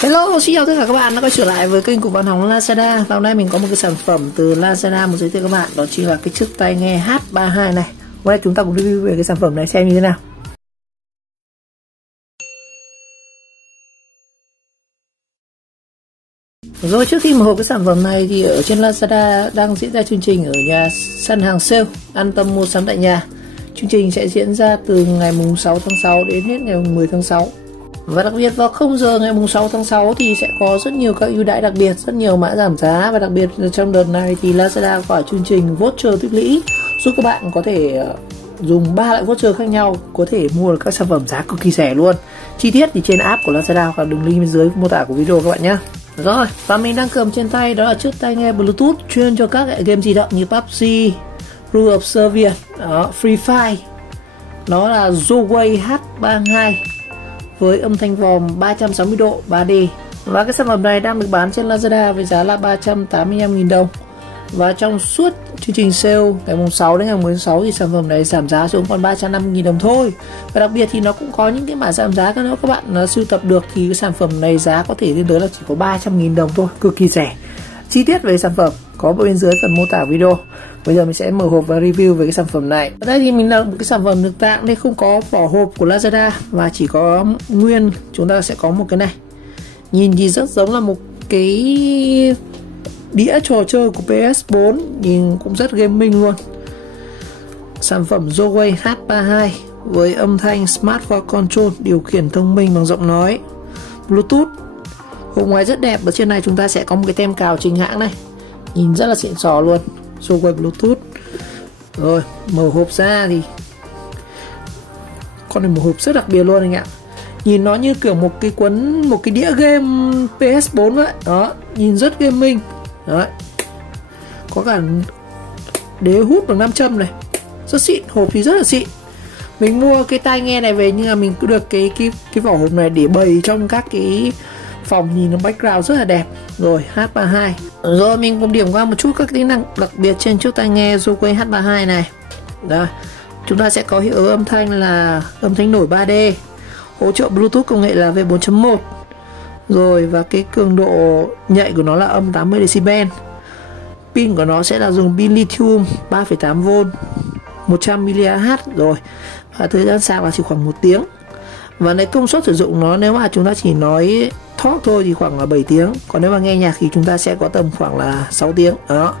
Hello, xin chào tất cả các bạn đã quay trở lại với kênh của Văn Hóng Lazada. Và hôm nay mình có một cái sản phẩm từ Lazada muốn giới thiệu các bạn, đó chính là cái chiếc tai nghe H32 này. Hôm nay chúng ta cùng review về cái sản phẩm này xem như thế nào. Rồi, trước khi mở hộp cái sản phẩm này thì ở trên Lazada đang diễn ra chương trình ở nhà săn hàng sale an tâm mua sắm tại nhà. Chương trình sẽ diễn ra từ ngày 6 tháng 6 đến hết ngày 10 tháng 6. Và đặc biệt vào 0 giờ ngày 6 tháng 6 thì sẽ có rất nhiều các ưu đãi đặc biệt, rất nhiều mã giảm giá. Và đặc biệt trong đợt này thì Lazada có chương trình voucher tích lũy giúp các bạn có thể dùng 3 loại voucher khác nhau có thể mua được các sản phẩm giá cực kỳ rẻ luôn. Chi tiết thì trên app của Lazada hoặc là đường link bên dưới mô tả của video các bạn nhé. Rồi, và mình đang cầm trên tay đó là chiếc tai nghe Bluetooth chuyên cho các game di động như PUBG, Rule of Service, Free Fire. Nó là Huawei H32 với âm thanh vòm 360 độ 3D. Và cái sản phẩm này đang được bán trên Lazada với giá là 385.000 đồng. Và trong suốt chương trình sale ngày 6 đến ngày 10 tháng 6 thì sản phẩm này giảm giá xuống còn 350.000 đồng thôi. Và đặc biệt thì nó cũng có những cái mã giảm giá nếu các bạn sưu tập được thì cái sản phẩm này giá có thể lên tới là chỉ có 300.000 đồng thôi, cực kỳ rẻ. Chi tiết về sản phẩm có bên dưới phần mô tả video. Bây giờ mình sẽ mở hộp và review về cái sản phẩm này. Ở đây thì mình là một cái sản phẩm được tặng nên không có vỏ hộp của Lazada và chỉ có nguyên. Chúng ta sẽ có một cái này. Nhìn thì rất giống là một cái đĩa trò chơi của PS4, nhìn cũng rất gaming luôn. Sản phẩm Huawei H32 với âm thanh Smart Voice Control, điều khiển thông minh bằng giọng nói, Bluetooth. Hộp ngoài rất đẹp, ở trên này chúng ta sẽ có một cái tem cào chính hãng này, nhìn rất là xịn sò luôn. Huawei Bluetooth. Rồi, mở hộp ra thì con này một hộp rất đặc biệt luôn anh ạ. Nhìn nó như kiểu một cái đĩa game PS4 vậy. Đó, nhìn rất gaming. Đấy. Có cả đế hút bằng 5 châm này. Rất xịn, hộp thì rất là xịn. Mình mua cái tai nghe này về nhưng mà mình cứ được cái vỏ hộp này để bày trong các cái phòng, nhìn nó background rất là đẹp. Rồi, H32. Rồi mình cũng điểm qua một chút các tính năng đặc biệt trên chiếc tai nghe Huawei H32 này. Đây, chúng ta sẽ có hiệu ứng âm thanh là âm thanh nổi 3D, hỗ trợ Bluetooth công nghệ là V4.1. Rồi, và cái cường độ nhạy của nó là âm 80 decibel. Pin của nó sẽ là dùng pin lithium 3,8V 100 mAh. Rồi, và thời gian sạc là chỉ khoảng 1 tiếng. Và cái công suất sử dụng nó, nếu mà chúng ta chỉ nói talk thôi thì khoảng là 7 tiếng. Còn nếu mà nghe nhạc thì chúng ta sẽ có tầm khoảng là 6 tiếng. Đó.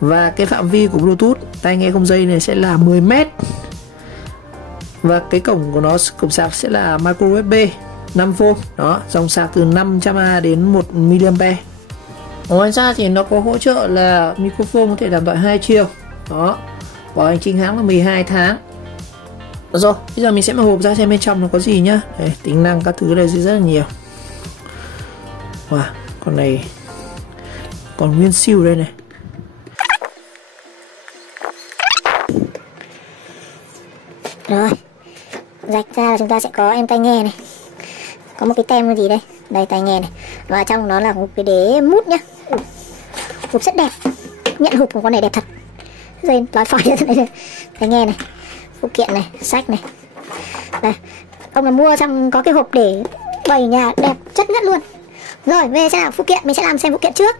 Và cái phạm vi của Bluetooth tai nghe không dây này sẽ là 10m. Và cái cổng của nó, cổng sạc sẽ là micro USB 5V. Đó, dòng sạc từ 500A đến 1mA. Ngoài ra thì nó có hỗ trợ là microphone có thể đàm thoại 2 chiều. Đó, bảo hành chính hãng là 12 tháng. Rồi, bây giờ mình sẽ mở hộp ra xem bên trong nó có gì nhá. Đây, tính năng các thứ đây rất là nhiều. Wow, con này còn nguyên siêu đây này. Rồi, rạch ra là chúng ta sẽ có em tai nghe này. Có một cái tem gì đây? Đây, tai nghe này. Và trong nó là một cái đế mút nhá. Hộp rất đẹp. Nhận hộp của con này đẹp thật. Rồi, nói phải ra đây. Tai nghe này, phụ kiện này, sách này. Đây, ông là mua xong có cái hộp để bày nhà đẹp chất nhất luôn. Rồi, về sẽ là phụ kiện, mình sẽ làm xem phụ kiện trước.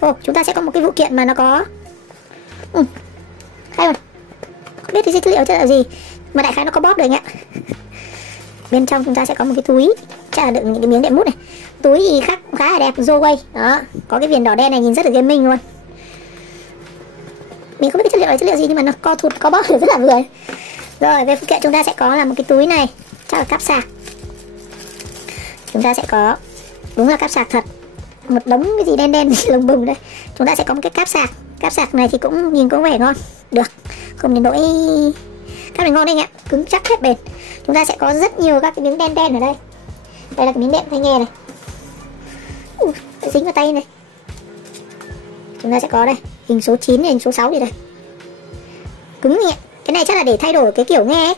Ồ, chúng ta sẽ có một cái phụ kiện mà nó có hay rồi. Không biết thì dữ liệu là gì, mà đại khái nó có bóp được anh ạ. Bên trong chúng ta sẽ có một cái túi, chắc là đựng những cái miếng đệm mút này. Túi thì khá là đẹp, Huawei. Đó, có cái viền đỏ đen này nhìn rất là gaming luôn. Mình không biết cái chất liệu gì nhưng mà nó co thụt, co bóp được rất là vừa. Rồi, về phụ kiện chúng ta sẽ có là một cái túi này, chắc là cáp sạc. Chúng ta sẽ có, đúng là cáp sạc thật, một đống cái gì đen đen lồng bùng đây. Chúng ta sẽ có một cái cáp sạc. Cáp sạc này thì cũng nhìn có vẻ ngon, được, không đến nỗi cáp này ngon đấy anh ạ, cứng chắc hết bền. Chúng ta sẽ có rất nhiều các cái miếng đen đen ở đây. Đây là cái miếng đệm tai nghe này, dính vào tay này. Chúng ta sẽ có đây hình số 9 hình số 6 gì đây, cứng nhẹ. Cái này chắc là để thay đổi cái kiểu nghe ấy.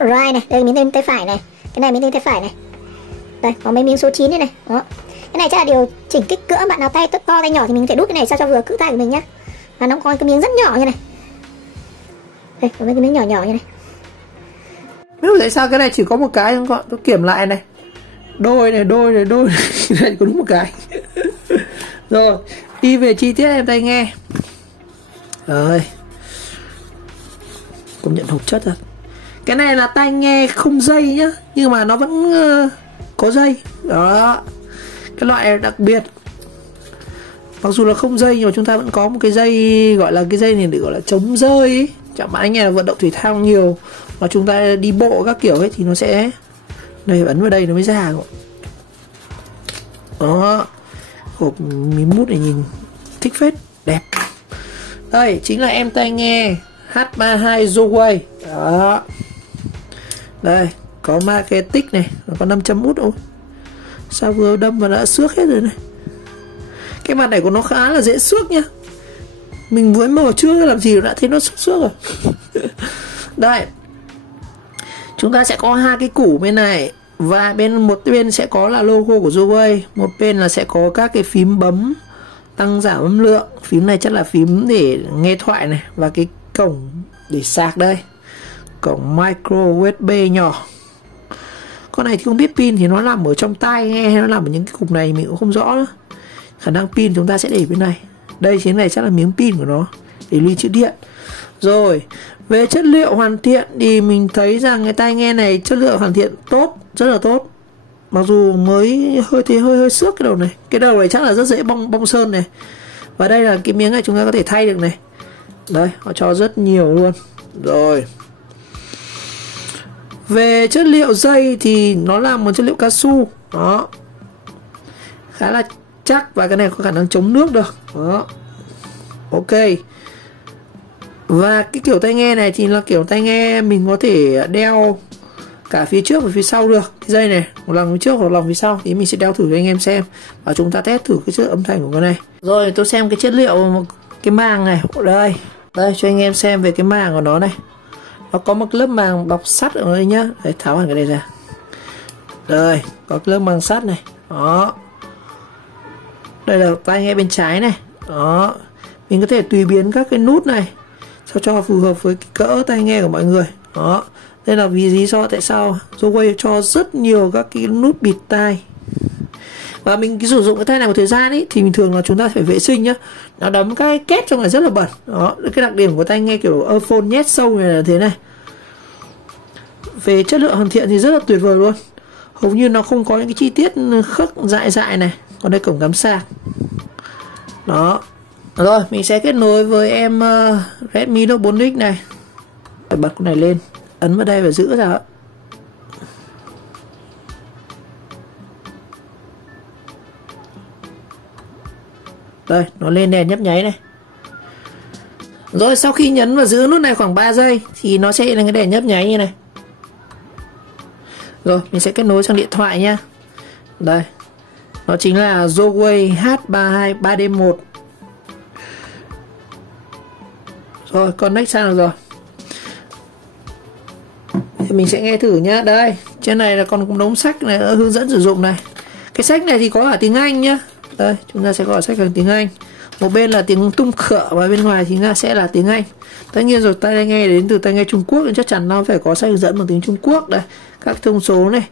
Right này, đây là miếng tay phải này, cái này miếng tay phải này. Đây có mấy miếng số 9 đây này. Đó. Cái này chắc là điều chỉnh kích cỡ, bạn nào tay to tay nhỏ thì mình có thể đút cái này sao cho vừa cỡ tay của mình nhá. Và nó có cái miếng rất nhỏ như này. Đây có mấy cái miếng nhỏ nhỏ như này. Nếu tại sao cái này chỉ có một cái không con? Tôi kiểm lại này. Đôi này, đôi này, đôi này. Cái này có đúng một cái. Rồi, đi về chi tiết em tai nghe. Rồi. Công nhận hộp chất thật. Cái này là tai nghe không dây nhá, nhưng mà nó vẫn có dây. Đó. Cái loại đặc biệt. Mặc dù là không dây nhưng mà chúng ta vẫn có một cái dây, gọi là cái dây này để gọi là chống rơi ấy. Chẳng bạn anh nghe là vận động thể thao nhiều mà chúng ta đi bộ các kiểu ấy thì nó sẽ đây, ấn vào đây nó mới ra rồi. Đó. Hộp miếng mút này nhìn thích phết, đẹp. Đây chính là em tai nghe H32 Zoway. Đó. Đây có marketing này, nó có 500 mút. Ôi sao vừa đâm mà đã xước hết rồi này. Cái mặt này của nó khá là dễ xước nhá. Mình vừa mở chưa làm gì đã thấy nó xước rồi. Đây chúng ta sẽ có hai cái củ bên này, và một bên sẽ có là logo của Zoway, một bên là sẽ có các cái phím bấm tăng giảm âm lượng. Phím này chắc là phím để nghe thoại này, và cái cổng để sạc đây, cổng micro USB nhỏ. Con này thì không biết pin thì nó nằm ở trong tai nghe hay nó nằm ở những cái cục này mình cũng không rõ nữa. Khả năng pin chúng ta sẽ để bên này. Đây chính này chắc là miếng pin của nó để lưu trữ điện. Rồi về chất liệu hoàn thiện thì mình thấy rằng cái tai nghe này chất liệu hoàn thiện tốt, rất là tốt. Mặc dù mới hơi xước cái đầu này. Cái đầu này chắc là rất dễ bong sơn này. Và đây là cái miếng này chúng ta có thể thay được này. Đây họ cho rất nhiều luôn. Rồi về chất liệu dây thì nó là một chất liệu cao su. Đó, khá là chắc, và cái này có khả năng chống nước được. Đó, ok. Và cái kiểu tai nghe này thì là kiểu tai nghe mình có thể đeo cả phía trước và phía sau được. Cái dây này một lòng phía trước hoặc lòng phía sau thì mình sẽ đeo thử cho anh em xem, và chúng ta test thử cái chất âm thanh của cái này. Rồi tôi xem cái chất liệu cái màng này. Đây cho anh em xem về cái màng của nó này. Nó có một lớp màng bọc sắt ở đây nhá. Đấy, tháo hẳn cái này ra. Đây có cái lớp màng sắt này. Đó, đây là tai nghe bên trái này. Đó, mình có thể tùy biến các cái nút này sao cho phù hợp với cái cỡ tai nghe của mọi người. Đó, đây là vì lý do tại sao Zoway cho rất nhiều các cái nút bịt tai. Và mình sử dụng cái tai này một thời gian ấy thì bình thường là chúng ta phải vệ sinh nhá. Nó đóng cái két trong này rất là bẩn. Đó, cái đặc điểm của tai nghe kiểu earphone nhét sâu này là thế này. Về chất lượng hoàn thiện thì rất là tuyệt vời luôn. Hầu như nó không có những cái chi tiết khớp dại này. Còn đây cổng cắm sạc. Đó. Rồi mình sẽ kết nối với em Redmi Note 4X này. Phải bật con này lên, ấn vào đây và giữ ra. Đây nó lên đèn nhấp nháy này. Rồi sau khi nhấn và giữ nút này khoảng 3 giây thì nó sẽ lên cái đèn nhấp nháy như này. Rồi mình sẽ kết nối sang điện thoại nha. Đây nó chính là Zoway H32 3D1. Rồi connect sang được rồi. Thì mình sẽ nghe thử nhá. Đây trên này là còn cũng đống sách này hướng dẫn sử dụng này. Cái sách này thì có cả tiếng Anh nhá. Đây chúng ta sẽ có sách bằng tiếng Anh. Một bên là tiếng tung khở và bên ngoài thì sẽ là tiếng Anh. Tất nhiên rồi tai nghe đến từ tai nghe Trung Quốc nên chắc chắn nó phải có sách hướng dẫn bằng tiếng Trung Quốc. Đây các thông số này.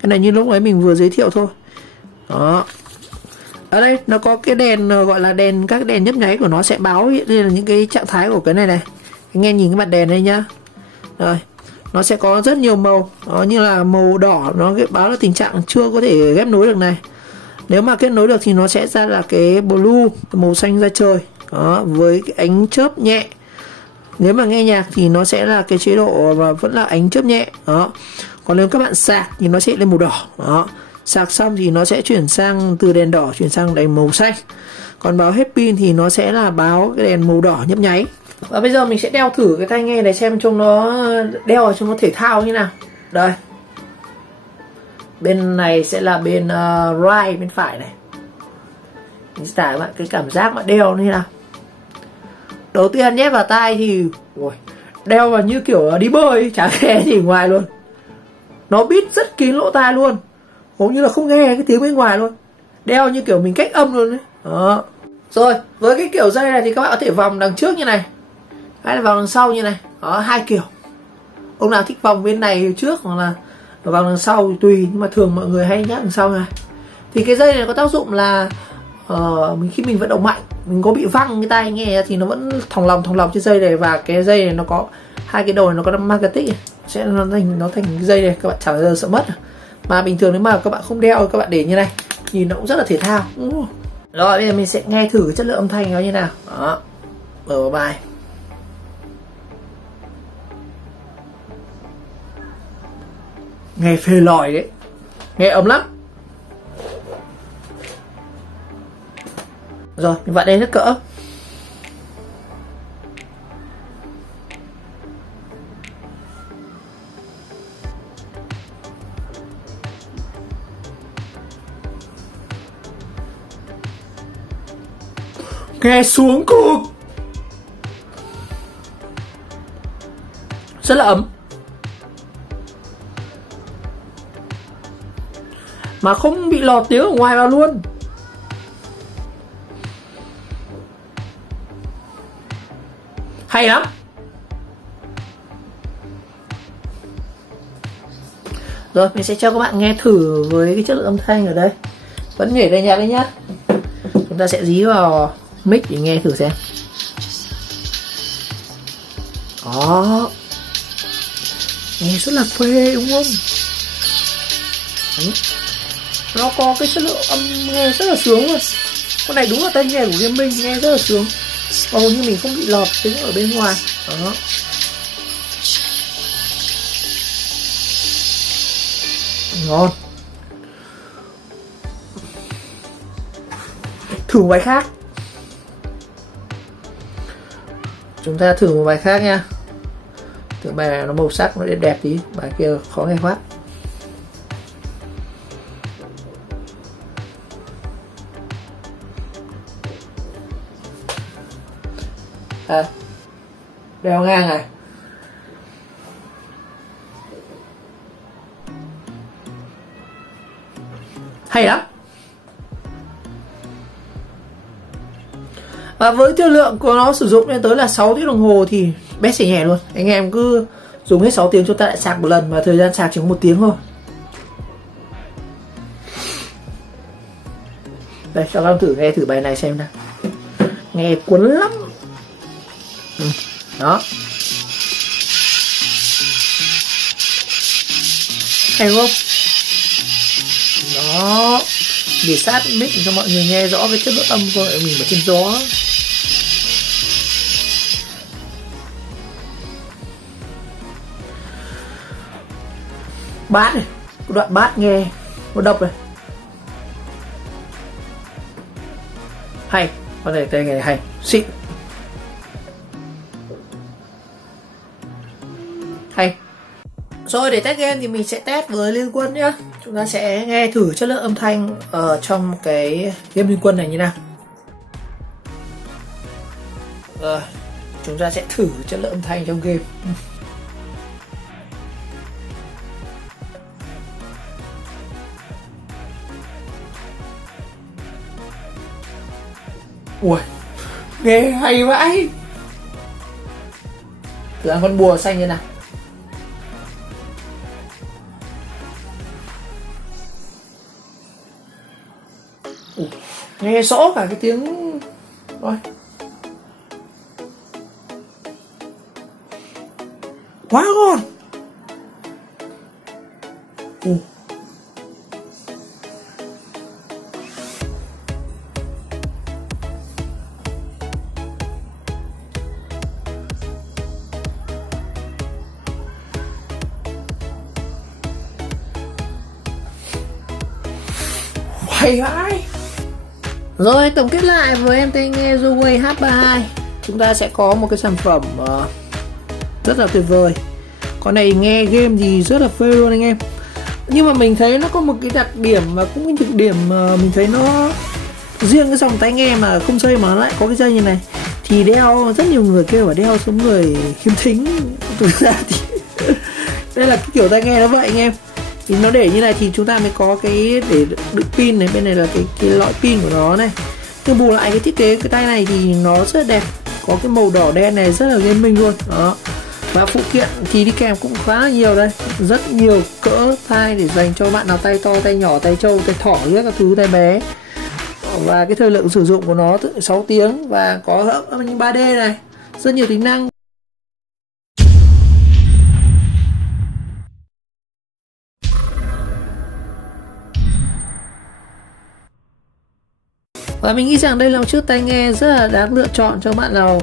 Cái này như lúc ấy mình vừa giới thiệu thôi. Đó. Ở đây nó có cái đèn gọi là đèn, các đèn nhấp nháy của nó sẽ báo hiện lên là những cái trạng thái của cái này này. Anh nghe nhìn cái mặt đèn đây nhá. Rồi nó sẽ có rất nhiều màu. Đó, như là màu đỏ nó báo là tình trạng chưa có thể ghép nối được này. Nếu mà kết nối được thì nó sẽ ra là cái blue, màu xanh da trời. Đó, với cái ánh chớp nhẹ. Nếu mà nghe nhạc thì nó sẽ là cái chế độ và vẫn là ánh chớp nhẹ. Đó. Còn nếu các bạn sạc thì nó sẽ lên màu đỏ. Đó. Sạc xong thì nó sẽ chuyển sang từ đèn đỏ chuyển sang đèn màu xanh. Còn báo hết pin thì nó sẽ là báo cái đèn màu đỏ nhấp nháy. Và bây giờ mình sẽ đeo thử cái tai nghe này xem trông nó đeo ở trong nó thể thao như nào. Đây. Bên này sẽ là bên right bên phải này. Mình sẽ tải bạn cái cảm giác mà đeo như nào. Đầu tiên nhét vào tai thì đeo vào như kiểu đi bơi, chả nghe gì ngoài luôn. Nó bít rất kín lỗ tai luôn. hầu như là không nghe cái tiếng bên ngoài luôn, đeo như kiểu mình cách âm luôn đấy. Đó. Rồi với cái kiểu dây này thì các bạn có thể vòng đằng trước như này hay là vòng đằng sau như này. Đó, hai kiểu. Ông nào thích vòng bên này trước hoặc là vòng đằng sau thì tùy, nhưng mà thường mọi người hay nhắc đằng sau này. Thì cái dây này có tác dụng là khi mình vận động mạnh, mình có bị văng cái tai nghe thì nó vẫn thòng lòng trên dây này, và cái dây này nó có hai cái đầu này, nó có magnetic này, sẽ nó thành cái dây này, các bạn chẳng bao giờ sợ mất. Mà bình thường nếu mà các bạn không đeo, các bạn để như này nhìn nó cũng rất là thể thao. Rồi bây giờ mình sẽ nghe thử cái chất lượng âm thanh nó như nào. Đó, mở bài. Nghe phê lòi đấy, nghe ấm lắm. Rồi mình vặn đến hết cỡ. Nghe xuống cực, rất là ấm, mà không bị lọt tiếng ở ngoài vào luôn. Hay lắm. Rồi mình sẽ cho các bạn nghe thử với cái chất lượng âm thanh ở đây. Vẫn nhảy đây nhạc đấy nhá. Chúng ta sẽ dí vào mic để nghe thử xem. Đó, nghe rất là phê đúng không? Đấy. Nó có cái chất lượng âm nghe rất là sướng luôn. Con này đúng là tai nghe của gaming, nghe rất là sướng. Và hầu như mình không bị lọt tiếng ở bên ngoài. Đó. Ngon. Thử một bài khác. Chúng ta thử một bài khác nha. Thử bài này nó màu sắc nó đẹp tí, bài kia khó nghe quá. Đeo ngang này. Hay lắm. Và với tiêu lượng của nó sử dụng lên tới là 6 tiếng đồng hồ thì bé xẻ nhẹ luôn. Anh em cứ dùng hết 6 tiếng chúng ta lại sạc một lần, và thời gian sạc chỉ có 1 tiếng thôi. Đây, cho các em thử nghe thử bài này xem nào. Nghe cuốn lắm. Đó. Hay không? Đó. Để sát mic cho mọi người nghe rõ cái chất lượng âm của mình ở trên gió. Bass này, cái đoạn bass nghe nó độc này. Hay, con này tay nghe hay, xịn. Hay. Rồi để test game thì mình sẽ test với Liên Quân nhá. Chúng ta sẽ nghe thử chất lượng âm thanh ở trong cái game Liên Quân này như nào. Rồi, chúng ta sẽ thử chất lượng âm thanh trong game. Ui, nghe hay vãi. Thử ăn con bùa xanh như nào. Nghe rõ cả cái tiếng. Rồi, quá ngon. Hay vãi. Rồi tổng kết lại với em tai nghe Huawei H32, chúng ta sẽ có một cái sản phẩm rất là tuyệt vời. Con này nghe game thì rất là phê luôn anh em. Nhưng mà mình thấy nó có một cái đặc điểm và cũng cái nhược điểm mà mình thấy nó riêng cái dòng tai nghe mà không dây mà lại có cái dây như này thì đeo rất nhiều người kêu là đeo giống người khiếm thính. Thực ra thì đây là cái kiểu tai nghe nó vậy anh em. Thì nó để như này thì chúng ta mới có cái để đựng pin này, bên này là cái lõi pin của nó này. Nhưng bù lại cái thiết kế cái tay này thì nó rất đẹp, có cái màu đỏ đen này rất là gaming luôn đó. Và phụ kiện thì đi kèm cũng khá là nhiều đây, rất nhiều cỡ tai để dành cho bạn nào tay to, tay nhỏ, tay trâu, tay thỏ, các thứ, tay bé. Và cái thời lượng sử dụng của nó 6 tiếng và có âm thanh 3D này, rất nhiều tính năng. Và mình nghĩ rằng đây là một chiếc tai nghe rất là đáng lựa chọn cho bạn nào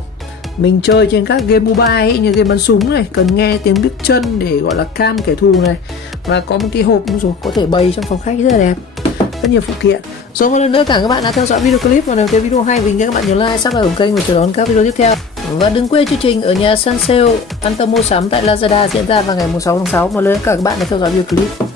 mình chơi trên các game mobile ấy, như game bắn súng này, cần nghe tiếng bước chân để gọi là cam kẻ thù này. Và có một cái hộp rồi có thể bày trong phòng khách rất là đẹp, rất nhiều phụ kiện. Rồi một lần nữa cảm ơn các bạn đã theo dõi video clip, và nếu thấy video hay mình nhớ các bạn nhớ like, subscribe ủng kênh và chờ đón các video tiếp theo. Và đừng quên chương trình ở nhà săn sale an tâm mua sắm tại Lazada diễn ra vào ngày 6 tháng 6. Một lần nữa cảm ơn các bạn đã theo dõi video clip.